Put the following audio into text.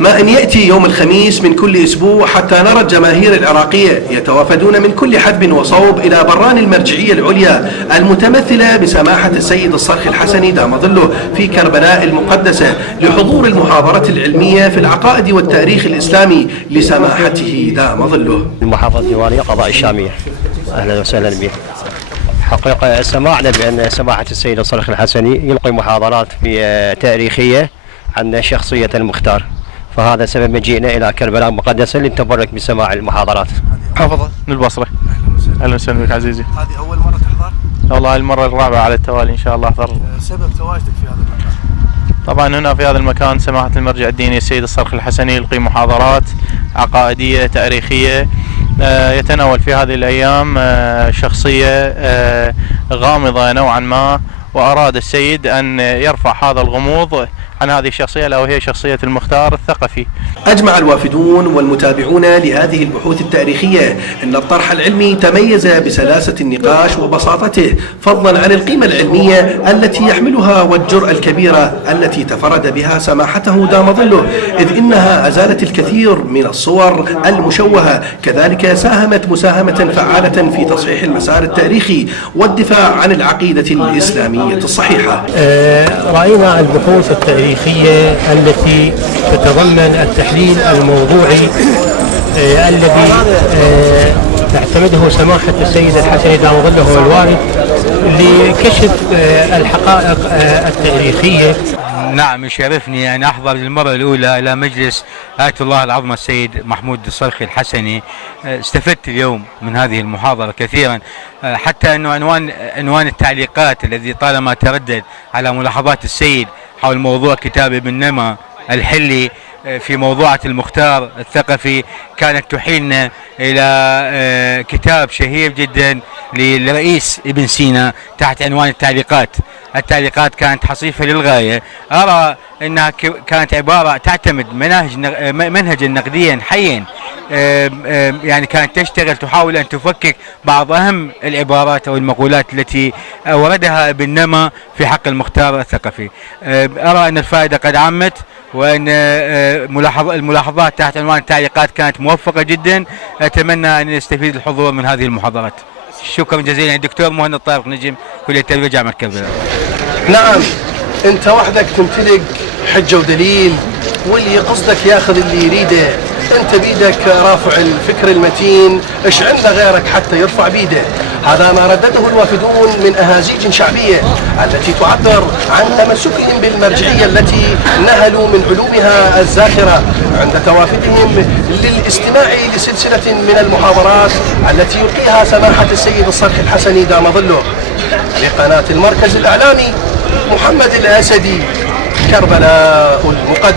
ما أن يأتي يوم الخميس من كل أسبوع حتى نرى الجماهير العراقية يتوافدون من كل حدب وصوب إلى بران المرجعية العليا المتمثلة بسماحة السيد الصرخ الحسني دام ظله في كربلاء المقدسة لحضور المحاضرة العلمية في العقائد والتاريخ الإسلامي لسماحته دام ظله. المحافظة الديوانية قضاء الشامية، أهلا وسهلا بك. حقيقة سمعنا بأن سماحة السيد الصرخ الحسني يلقي محاضرات في تاريخية عن شخصية المختار، فهذا سبب مجيئنا إلى كربلاء المقدسة للتبرك بسماع المحاضرات. محافظة من البصرة. أهلا وسهلا بك عزيزي. هذه أول مرة تحضر؟ والله المرة الرابعة على التوالي إن شاء الله أحضر. سبب تواجدك في هذا المكان؟ طبعا هنا في هذا المكان سماحة المرجع الديني السيد الصرخ الحسني يلقي محاضرات عقائدية تاريخية، يتناول في هذه الأيام شخصية غامضة نوعا ما، وأراد السيد أن يرفع هذا الغموض عن هذه الشخصية ألا وهي شخصية المختار الثقفي. أجمع الوافدون والمتابعون لهذه البحوث التاريخية أن الطرح العلمي تميز بسلاسة النقاش وبساطته، فضلا عن القيمة العلمية التي يحملها والجرأة الكبيرة التي تفرد بها سماحته دام ظله، إذ إنها أزالت الكثير من الصور المشوهة، كذلك ساهمت مساهمة فعالة في تصحيح المسار التاريخي والدفاع عن العقيدة الإسلامية الصحيحة. رأينا البحوث التاريخية التي تتضمن التحليل الموضوعي الذي تعتمده سماحة السيد الحسني دام ظله والوالد لكشف الحقائق التاريخية. نعم، يشرفني أن أحضر للمرة الأولى إلى مجلس آية الله العظمى السيد محمود الصرخ الحسني. استفدت اليوم من هذه المحاضرة كثيرا، حتى أنه عنوان التعليقات الذي طالما تردد على ملاحظات السيد حول موضوع كتاب ابن نما الحلي في موضوعة المختار الثقفي كانت تحيلنا إلى كتاب شهير جدا للرئيس ابن سينا تحت عنوان التعليقات. التعليقات كانت حصيفة للغاية، أرى أنها كانت عبارة تعتمد منهجا نقديا حيا، يعني كانت تشتغل تحاول أن تفكك بعض أهم العبارات أو المقولات التي أوردها ابن نما في حق المختار الثقفي. أرى أن الفائدة قد عمت، وأن الملاحظات تحت عنوان التعليقات كانت موفقة جدا. أتمنى أن يستفيد الحضور من هذه المحاضرات. شكرا جزيلا الدكتور مهند طارق نجم، كلية التربية جامعة كربلاء. نعم، أنت وحدك تمتلك حجة ودليل، واللي قصدك ياخذ اللي يريده. أنت بيدك رافع الفكر المتين، إيش عندنا غيرك حتى يرفع بيده؟ هذا ما ردده الوافدون من أهازيج شعبية التي تعبر عن تمسكهم بالمرجعية التي نهلوا من علومها الزاخرة عند توافدهم للاستماع لسلسلة من المحاضرات التي يلقيها سماحة السيد الصرخ الحسني دام ظله. لقناة المركز الإعلامي محمد الأسدي، كربلاء المقدسة.